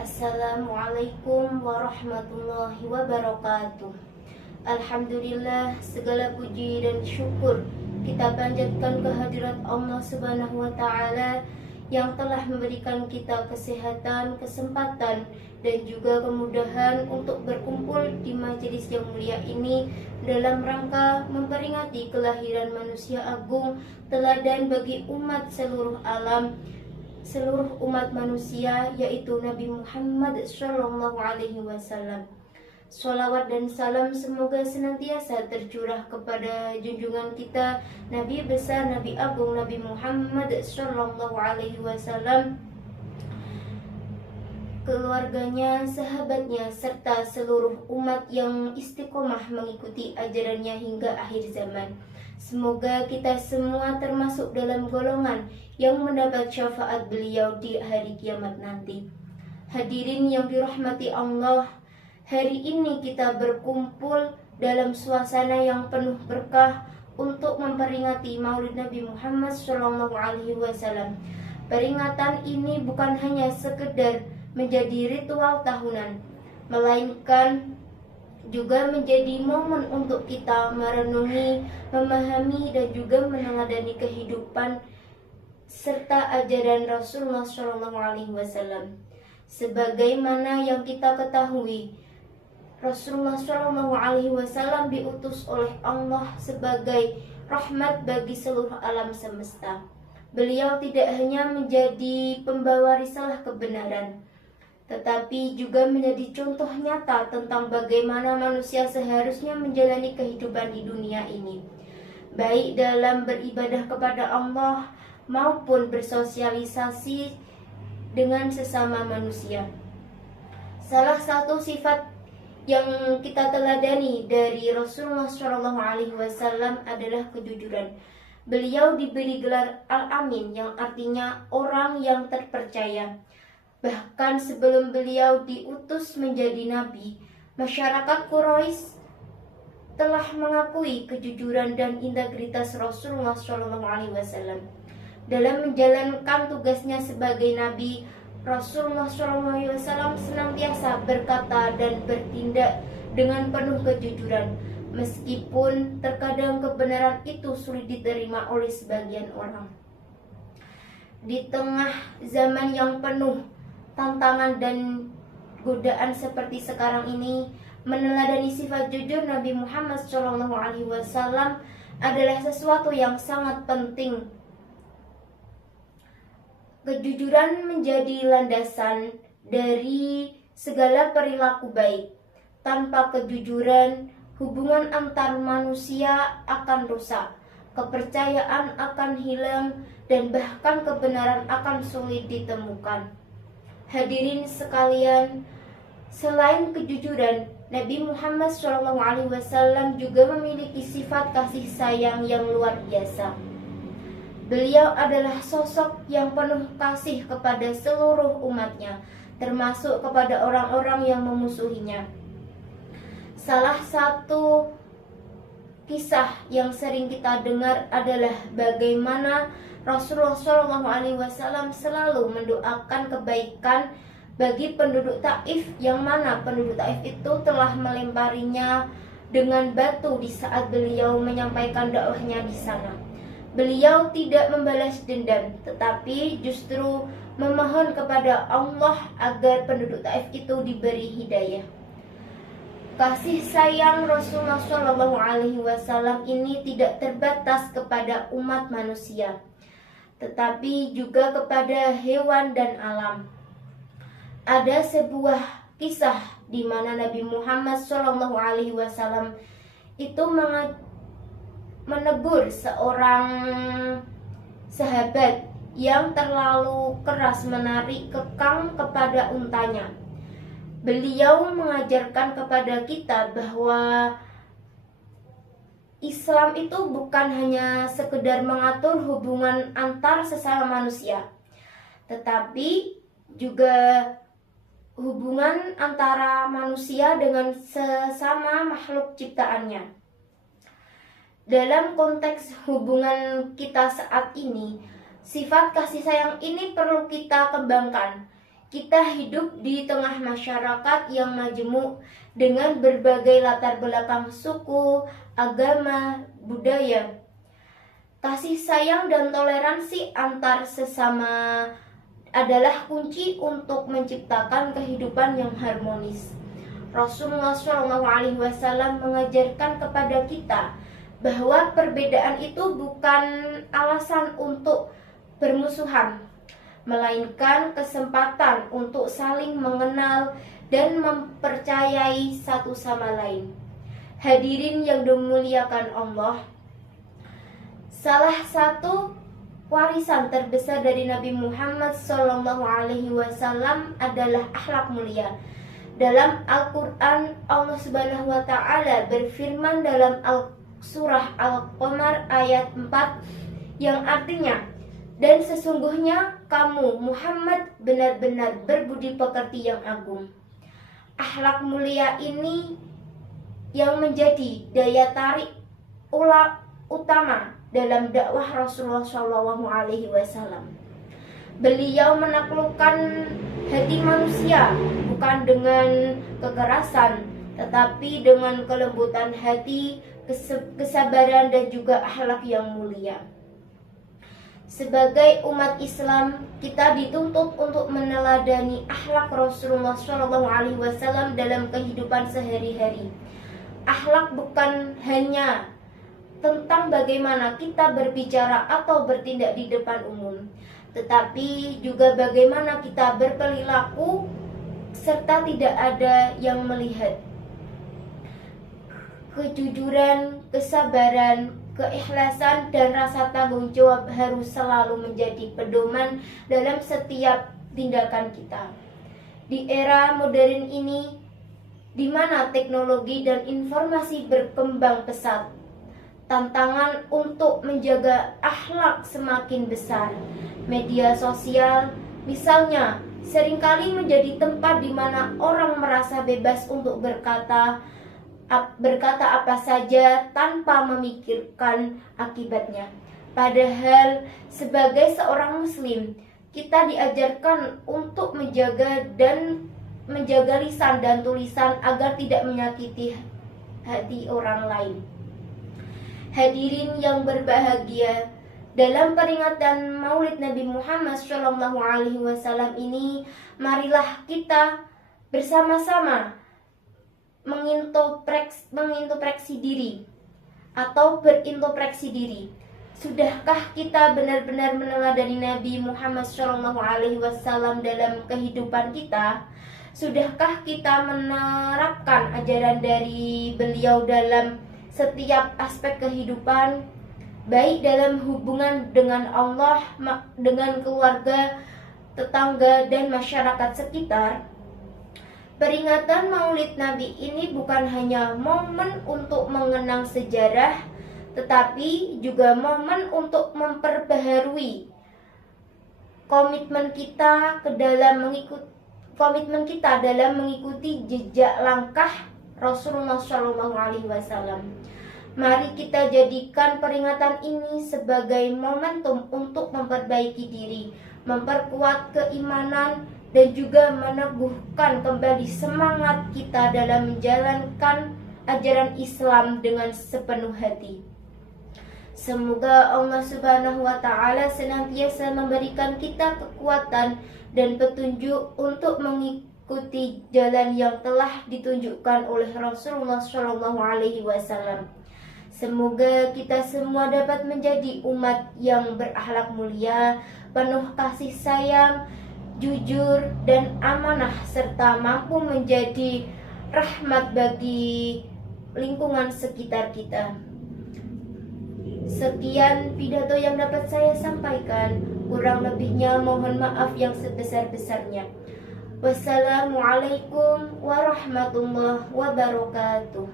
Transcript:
Assalamualaikum warahmatullahi wabarakatuh. Alhamdulillah, segala puji dan syukur kita panjatkan kehadirat Allah Subhanahu wa Ta'ala yang telah memberikan kita kesehatan, kesempatan, dan juga kemudahan untuk berkumpul di majelis yang mulia ini dalam rangka memperingati kelahiran manusia agung, teladan bagi umat seluruh alam, seluruh umat manusia, yaitu Nabi Muhammad Shallallahu Alaihi Wasallam. Sholawat dan salam semoga senantiasa tercurah kepada junjungan kita, Nabi besar, Nabi agung, Nabi Muhammad Shallallahu Alaihi Wasallam, keluarganya, sahabatnya, serta seluruh umat yang istiqomah mengikuti ajarannya hingga akhir zaman. Semoga kita semua termasuk dalam golongan yang mendapat syafaat beliau di hari kiamat nanti. Hadirin yang dirahmati Allah, hari ini kita berkumpul dalam suasana yang penuh berkah untuk memperingati Maulid Nabi Muhammad SAW. Peringatan ini bukan hanya sekedar menjadi ritual tahunan, melainkan juga menjadi momen untuk kita merenungi, memahami, dan juga meneladani kehidupan serta ajaran Rasulullah SAW. Sebagaimana yang kita ketahui, Rasulullah SAW diutus oleh Allah sebagai rahmat bagi seluruh alam semesta. Beliau tidak hanya menjadi pembawa risalah kebenaran, tetapi juga menjadi contoh nyata tentang bagaimana manusia seharusnya menjalani kehidupan di dunia ini, baik dalam beribadah kepada Allah maupun bersosialisasi dengan sesama manusia. Salah satu sifat yang kita teladani dari Rasulullah SAW adalah kejujuran. Beliau diberi gelar Al-Amin, yang artinya orang yang terpercaya. Bahkan sebelum beliau diutus menjadi nabi, masyarakat Quraisy telah mengakui kejujuran dan integritas Rasulullah SAW. Dalam menjalankan tugasnya sebagai nabi, Rasulullah SAW senantiasa berkata dan bertindak dengan penuh kejujuran, meskipun terkadang kebenaran itu sulit diterima oleh sebagian orang. Di tengah zaman yang penuh tantangan dan godaan seperti sekarang ini, meneladani sifat jujur Nabi Muhammad SAW adalah sesuatu yang sangat penting. Kejujuran menjadi landasan dari segala perilaku baik. Tanpa kejujuran, hubungan antar manusia akan rusak, kepercayaan akan hilang, dan bahkan kebenaran akan sulit ditemukan. Hadirin sekalian, selain kejujuran, Nabi Muhammad SAW juga memiliki sifat kasih sayang yang luar biasa. Beliau adalah sosok yang penuh kasih kepada seluruh umatnya, termasuk kepada orang-orang yang memusuhinya. Salah satu kisah yang sering kita dengar adalah bagaimana Rasulullah SAW selalu mendoakan kebaikan bagi penduduk Taif, yang mana penduduk Taif itu telah melemparinya dengan batu di saat beliau menyampaikan dakwahnya di sana. Beliau tidak membalas dendam, tetapi justru memohon kepada Allah agar penduduk Taif itu diberi hidayah. Kasih sayang Rasulullah SAW ini tidak terbatas kepada umat manusia, tetapi juga kepada hewan dan alam. Ada sebuah kisah di mana Nabi Muhammad SAW itu menegur seorang sahabat yang terlalu keras menarik kekang kepada untanya. Beliau mengajarkan kepada kita bahwa Islam itu bukan hanya sekedar mengatur hubungan antar sesama manusia, tetapi juga hubungan antara manusia dengan sesama makhluk ciptaannya. Dalam konteks hubungan kita saat ini, sifat kasih sayang ini perlu kita kembangkan. Kita hidup di tengah masyarakat yang majemuk dengan berbagai latar belakang suku, agama, budaya. Kasih sayang dan toleransi antar sesama adalah kunci untuk menciptakan kehidupan yang harmonis. Rasulullah SAW mengajarkan kepada kita bahwa perbedaan itu bukan alasan untuk bermusuhan, melainkan kesempatan untuk saling mengenal dan mempercayai satu sama lain. Hadirin yang dimuliakan Allah, salah satu warisan terbesar dari Nabi Muhammad SAW adalah akhlak mulia. Dalam Al-Quran, Allah Subhanahu wa Ta'ala berfirman dalam surah Al-Qamar ayat 4 yang artinya, dan sesungguhnya kamu Muhammad benar-benar berbudi pekerti yang agung. Akhlak mulia ini yang menjadi daya tarik utama dalam dakwah Rasulullah SAW. Beliau menaklukkan hati manusia bukan dengan kekerasan, tetapi dengan kelembutan hati, kesabaran, dan juga akhlak yang mulia. Sebagai umat Islam, kita dituntut untuk meneladani akhlak Rasulullah SAW dalam kehidupan sehari-hari. Akhlak bukan hanya tentang bagaimana kita berbicara atau bertindak di depan umum, tetapi juga bagaimana kita berperilaku serta tidak ada yang melihat. Kejujuran, kesabaran, keikhlasan, dan rasa tanggung jawab harus selalu menjadi pedoman dalam setiap tindakan kita. Di era modern ini, di mana teknologi dan informasi berkembang pesat, tantangan untuk menjaga akhlak semakin besar. Media sosial, misalnya, seringkali menjadi tempat di mana orang merasa bebas untuk berkata apa saja tanpa memikirkan akibatnya. Padahal sebagai seorang muslim, kita diajarkan untuk menjaga lisan dan tulisan agar tidak menyakiti hati orang lain. Hadirin yang berbahagia, dalam peringatan Maulid Nabi Muhammad SAW ini, marilah kita bersama-sama mengintrospeksi diri atau berintrospeksi diri. Sudahkah kita benar-benar meneladani Nabi Muhammad SAW dalam kehidupan kita? Sudahkah kita menerapkan ajaran dari beliau dalam setiap aspek kehidupan, baik dalam hubungan dengan Allah, dengan keluarga, tetangga, dan masyarakat sekitar? Peringatan Maulid Nabi ini bukan hanya momen untuk mengenang sejarah, tetapi juga momen untuk memperbaharui komitmen kita dalam mengikuti jejak langkah Rasulullah SAW. Mari kita jadikan peringatan ini sebagai momentum untuk memperbaiki diri, memperkuat keimanan, dan juga meneguhkan kembali semangat kita dalam menjalankan ajaran Islam dengan sepenuh hati. Semoga Allah Subhanahu wa Ta'ala senantiasa memberikan kita kekuatan dan petunjuk untuk mengikuti jalan yang telah ditunjukkan oleh Rasulullah SAW. Semoga kita semua dapat menjadi umat yang berakhlak mulia, penuh kasih sayang, jujur, dan amanah, serta mampu menjadi rahmat bagi lingkungan sekitar kita. Sekian pidato yang dapat saya sampaikan. Kurang lebihnya mohon maaf yang sebesar-besarnya. Wassalamualaikum warahmatullahi wabarakatuh.